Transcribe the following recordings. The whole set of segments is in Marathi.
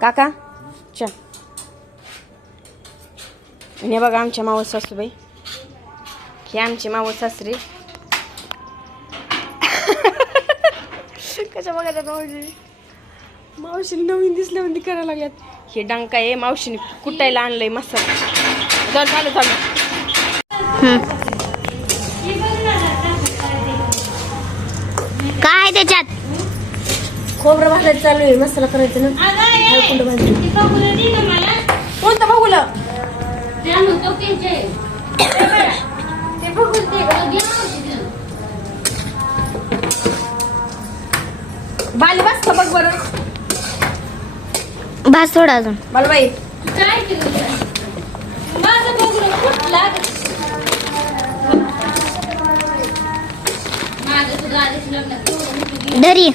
काका चा आणि हे बघा आमच्या मावस सासूबाई. हे आमचे मावस सासरे. कशा बघा त्या मावशी? मावशीने नवीन दिसल्या म्हणजे करायला लागल्यात. हे डांका आहे मावशीने कुटायला आणलंय मसाला चल चालू खोबरं भाजायचं चालू आहे मसाला करायचं ना? हळकुंड भाजायचं कोणतं बघूला? बाली बस बघ बरं. भास थोडा अजून. बालबाई दरी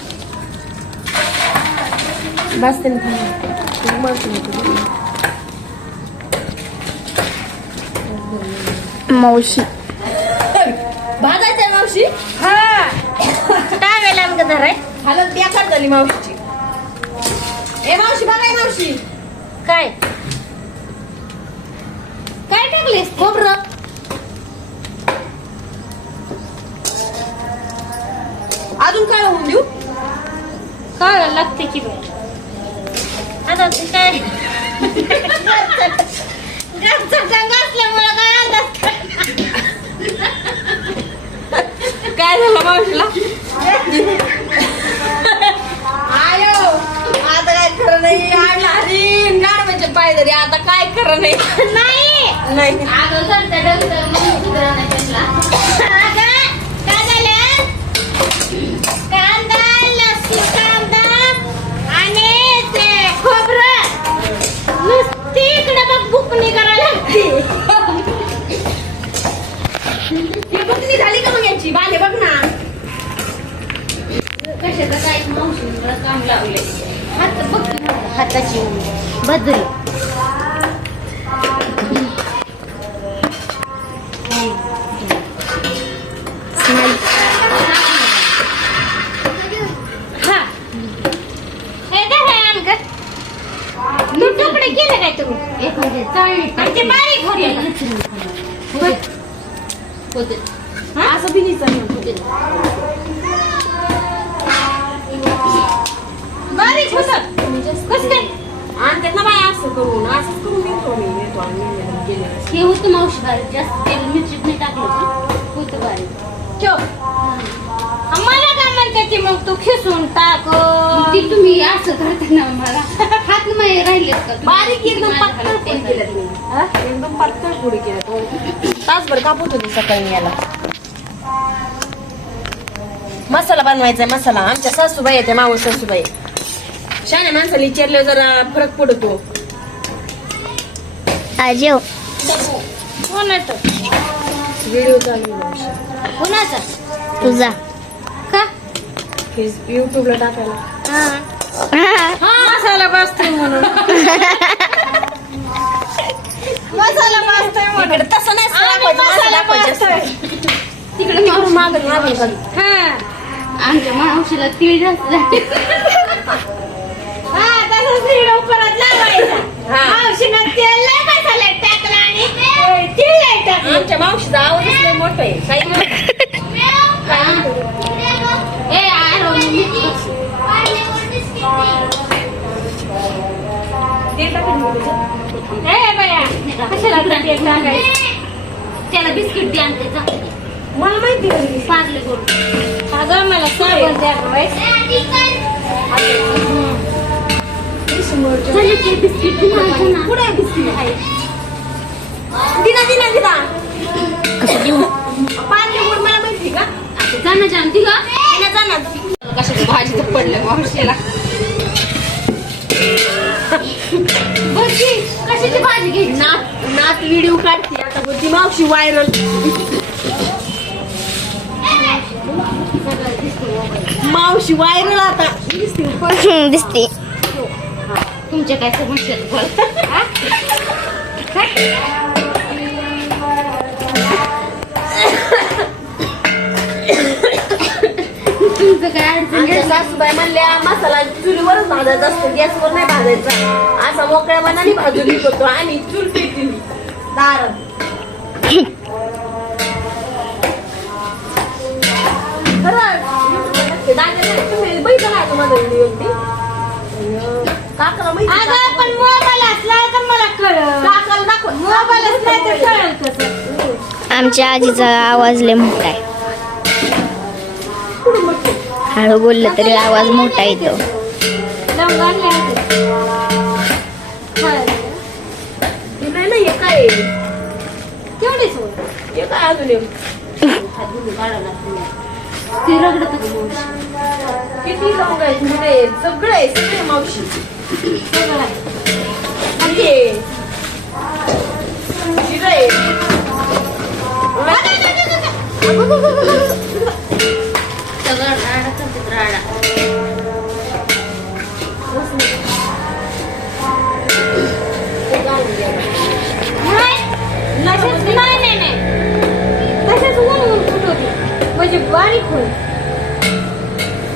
बस ते मावशी. भाजायचंय मावशी? हा. काय वेळेला का धराय हालत बेकार झाली मावशीची. ए मावशी बघाय मावशी. काय? काय टाकलेस? खोबरं? अजून काय होऊन देऊ? काय लागते की बाई? आता काय? काय झालं मावशीला? आयो आता काय खरं नाही. आणला हरी गाडवायचे पाय तरी आता काय खरं नाही? नाही. काय बाले बघ ना. कशाचं काय? मावशी काम लावले हात बघ हाताची बदल. तुम्ही आणि ते बारीक होते. असं बी नाही चालणार. बारीक होतात कसं काय? आणि त्यांना बाय असं करून असंच करून देतो मी येतो आणि गेले हे होतं मावशी बारीक. जास्त तेल मिरची नाही टाकलं का? होतं बारीक. ठेव मला काय म्हणते ती मग तू खिसून टाक. ती तुम्ही असं करता ना मला. हात नाही राहिलेत का? बारीक एकदम पातळ हा? एकदम पातळ पोळी केल्यात तासभर कापत होती सकाळी याला. मसाला बनवायचा आहे मसाला. आमच्या सासूबाई आहेत मावस सासूबाई. शाने माणसाला विचारल्यावर जरा फरक पडतो. अजेव कोणाचं व्हिडिओ चालू आहे मावशी. कुणाचा? तुझा. का? फेस युट्यूबला टाकायला. मसाला बसतोय म्हणून. मसाला म्हणून. तसं नाही दाखवायचं, मसाला दाखवायचं. तिकडे मावशी मागं मागं खाली. आमच्या मावशीला तीळ जास्त झाले. हा तसंच व्हिडिओ परत लावायचा. हा. मावशीनं तेल लय मसाल्यात टाकलं आणि तीळ लय टाकलं. आमच्या मावशीचा आवाजच लय मोठा आहे. काही ए आरो. ए बया कशाला तेल त्याला बिस्किट द्या जा. मला माहिती नाही पार्ले करून अगं मला साबण द्या गं ते बिस्किट. कुठे आहे. दिना दिना दिना कसं देऊ मला माहिती का? आता जा ना जान दिला दिना जा ना. कशाचं भाजी तर पडलं मावशीला. बघ कशाची भाजी घ्यायची? नात नात व्हिडिओ काढते. आता बोलती मावशी व्हायरल मावशी व्हायरल आता. दिसते. तुमच्या काय समस्या हा? तुमचं काय अडचण? सासूबाई म्हणल्या मसाला चुलीवरच भाजायचा असतो गॅसवर नाही भाजायचा. असा मोकळ्या मनाने भाजून विकतो आणि चूल पेटली. दारात काकाला माहिती अगं? पण मोबाईल असला तर मला कळलं काकाला दाखव मोबाईल असला तर कळलं कसं आमच्या आजीचा आवाज लय मोठा आहे? हळू बोललं तरी आवाज मोठा येतो लवंग आणले होते. हळद. हे नाही ना हे काय आहे? तेवढीच होय. हे काय अजून एक? ती रगडत होती मावशी. किती लवंग आहेत मोठे आहेत. सगळे आहे, सगळे मावशी सगळं नाही नाही तसेच म्हणजे बारीक होईल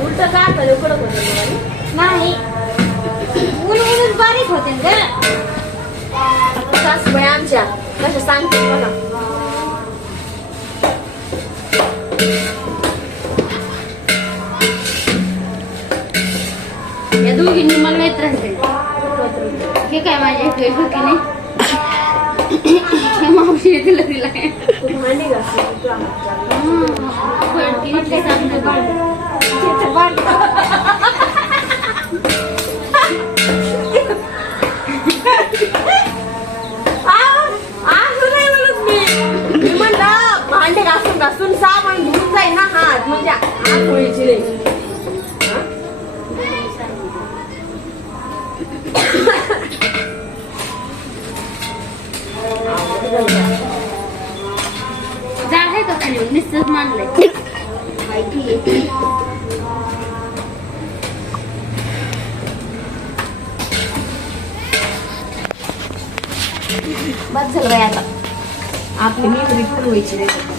उलट काय कडक होतं नाही. ऊनच बारीक होते गं. सासूबाई आमच्या. कशा सांगते बघा. या दोघींनी मला दिला. हे काय माझ्या इकडे डोकी नाही? ह्या मावशीने दिलं तिला. हात ते सांगते. हा? आहे का खाली नुसतंच मानलंय. बस झालं बाई आता. आपली मेमरी फुलवायची नाही.